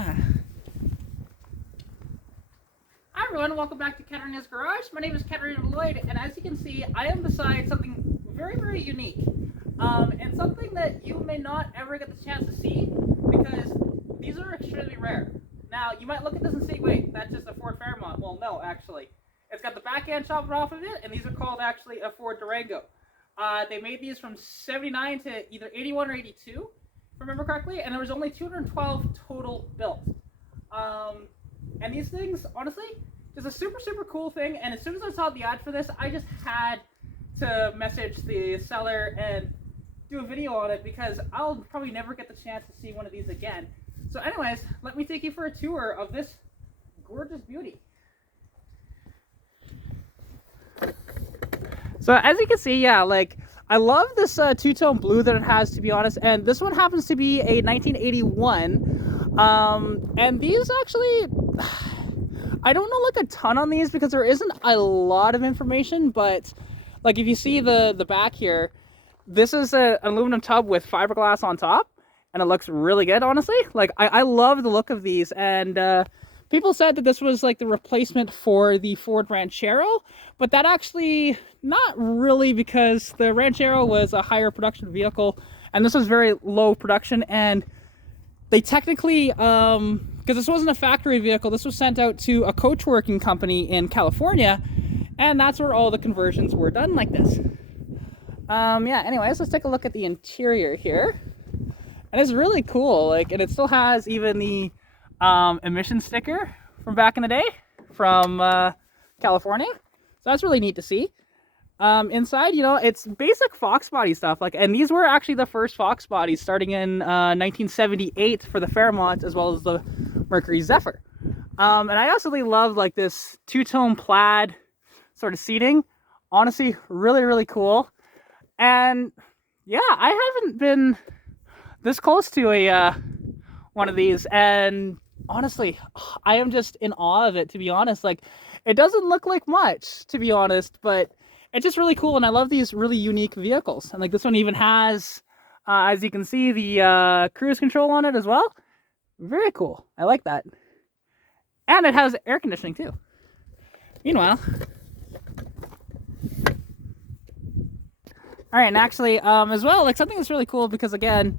Hi everyone, welcome back to Katarina's Garage. My name is Katarina Lloyd, and as you can see, I am beside something very, very unique. And something that you may not ever get the chance to see, because these are extremely rare. Now, you might look at this and say, wait, that's just a Ford Fairmont. Well, no, actually. It's got the back end chopped off of it, and these are called actually a Ford Durango. They made these from 79 to either 81 or 82, if I remember correctly, and there was only 212 total built. And these things, honestly, just a super, super cool thing, and as soon as I saw the ad for this, I just had to message the seller and do a video on it, because I'll probably never get the chance to see one of these again. So anyways, let me take you for a tour of this gorgeous beauty. So as you can see, yeah, like, I love this two-tone blue that it has, to be honest, and this one happens to be a 1981, and these actually, I don't know like a ton on these because there isn't a lot of information, but like if you see the back here, this is an aluminum tub with fiberglass on top, and it looks really good, honestly. Like, I love the look of these, and people said that this was like the replacement for the Ford Ranchero, but that actually not really, because the Ranchero was a higher production vehicle, and this was very low production, and they technically, because this wasn't a factory vehicle, this was sent out to a coach working company in California, and that's where all the conversions were done like this. Yeah, anyways, let's take a look at the interior here. And it's really cool, like, and it still has even the emission sticker from back in the day from California. So that's really neat to see. Inside, you know, it's basic Foxbody stuff, like, and these were actually the first Foxbodies starting in 1978 for the Fairmont as well as the Mercury Zephyr. And I absolutely love like this two-tone plaid sort of seating. Honestly, really, really cool. And yeah, I haven't been this close to a one of these, and honestly, I am just in awe of it, to be honest. Like, it doesn't look like much, to be honest, but it's just really cool, and I love these really unique vehicles. And like this one even has, as you can see, the cruise control on it as well. Very cool. I like that. And it has air conditioning too. Meanwhile, all right, and actually, as well, like something that's really cool, because again,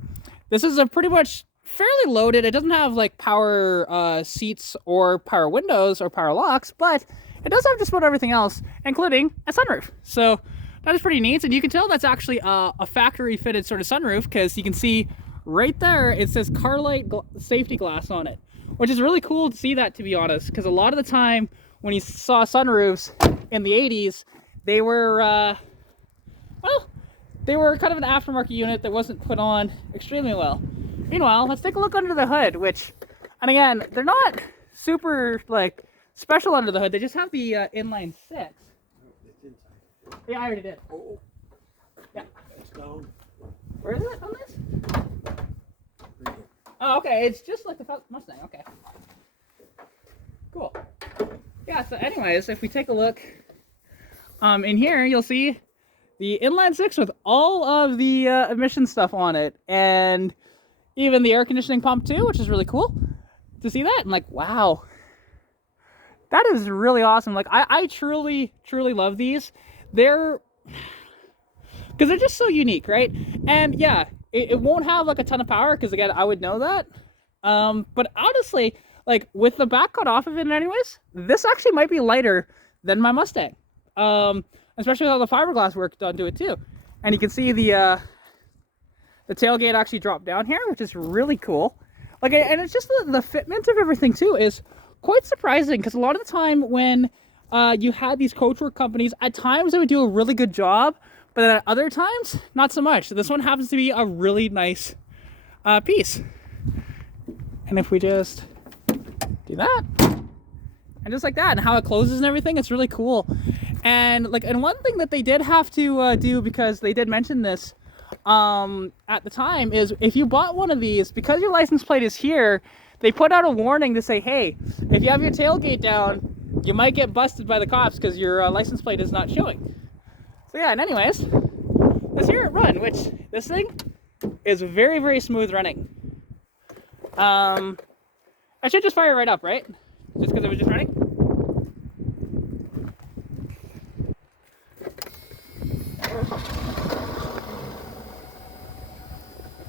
this is a pretty much fairly loaded. It doesn't have like power seats or power windows or power locks, but it does have just about everything else, including a sunroof. So that is pretty neat, and you can tell that's actually a factory fitted sort of sunroof, because you can see right there it says Carlite safety glass on it, which is really cool to see that, to be honest, because a lot of the time when you saw sunroofs in the 80s, they were well, they were kind of an aftermarket unit that wasn't put on extremely well. Meanwhile, let's take a look under the hood, which, and again, they're not super like special under the hood. They just have the inline 6. Yeah, I already did. Oh. Yeah. It's down. Where is it on this? Oh, okay. It's just like the Mustang. Okay. Cool. Yeah, so anyways, if we take a look in here, you'll see the inline 6 with all of the emission stuff on it, and even the air conditioning pump too, which is really cool to see that. I'm like, wow, that is really awesome. Like, I truly, truly love these. Because they're just so unique, right? And yeah, it won't have like a ton of power, because again, I would know that. But honestly, like with the back cut off of it anyways, this actually might be lighter than my Mustang. Especially with all the fiberglass work done to it too. And you can see the tailgate actually dropped down here, which is really cool. Like, and it's just the fitment of everything too is quite surprising, because a lot of the time when you had these coachwork companies, at times they would do a really good job, but at other times, not so much. So this one happens to be a really nice piece. And if we just do that, and just like that, and how it closes and everything, it's really cool. And like, and one thing that they did have to do, because they did mention this at the time, is if you bought one of these, because your license plate is here, they put out a warning to say, hey, if you have your tailgate down, you might get busted by the cops because your license plate is not showing. So yeah, and anyways, let's hear it run, which this thing is very, very smooth running. I should just fire it right up, right? Just because it was just running?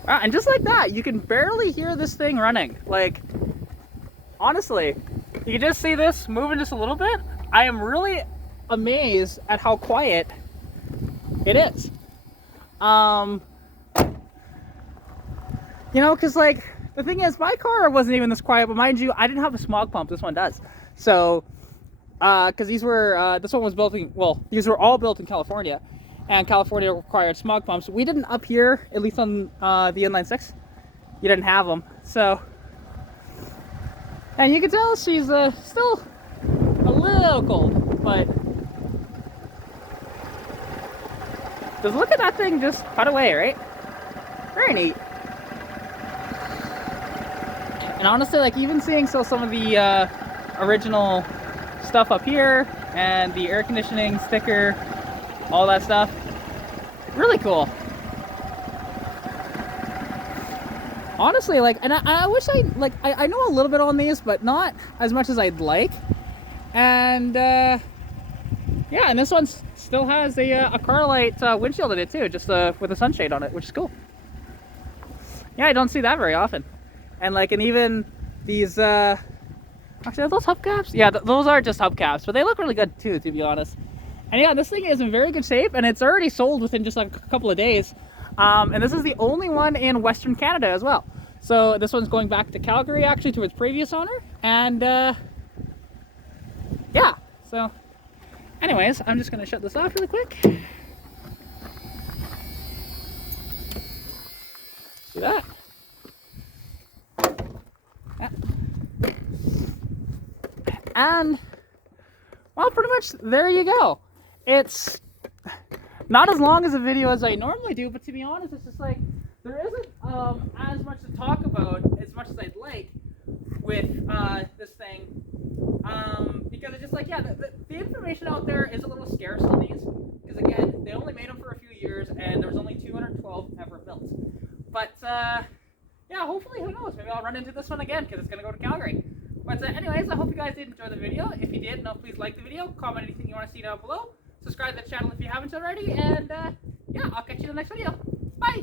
And just like that, you can barely hear this thing running. Like, honestly, you can just see this moving just a little bit. I am really amazed at how quiet it is. You know, because like, the thing is, my car wasn't even this quiet, but mind you, I didn't have a smog pump. This one does. So, because these were, this one was built in, well, these were all built in California, and California required smog pumps. We didn't up here, at least on the inline 6. You didn't have them. So, and you can tell she's still a little cold, but just look at that thing just cut away, right? Very neat. And honestly, like, even seeing some of the original stuff up here and the air conditioning sticker, all that stuff, really cool. Honestly, like, and I wish I know a little bit on these, but not as much as I'd like. And yeah, and this one still has a car light windshield in it too, just with a sunshade on it, which is cool. Yeah, I don't see that very often. And like, and even these, actually, are those hubcaps? Yeah, those are just hubcaps, but they look really good too, to be honest. And yeah, this thing is in very good shape, and it's already sold within just like a couple of days. And this is the only one in Western Canada as well. So this one's going back to Calgary, actually, to its previous owner. And yeah, so anyways, I'm just gonna shut this off really quick. See that? And well, pretty much there you go. It's not as long as a video as I normally do, but to be honest, it's just like there isn't as much to talk about as much as I'd like with this thing, because it's just like, yeah, the information out there is a little scarce on these, because again, they only made them for a few years and there's only 212 ever built. But yeah, hopefully, who knows, maybe I'll run into this one again because it's gonna go to Calgary. But anyways, I hope you guys did enjoy the video. If you did, please like the video, comment anything you want to see down below, subscribe to the channel if you haven't already, and yeah, I'll catch you in the next video. Bye!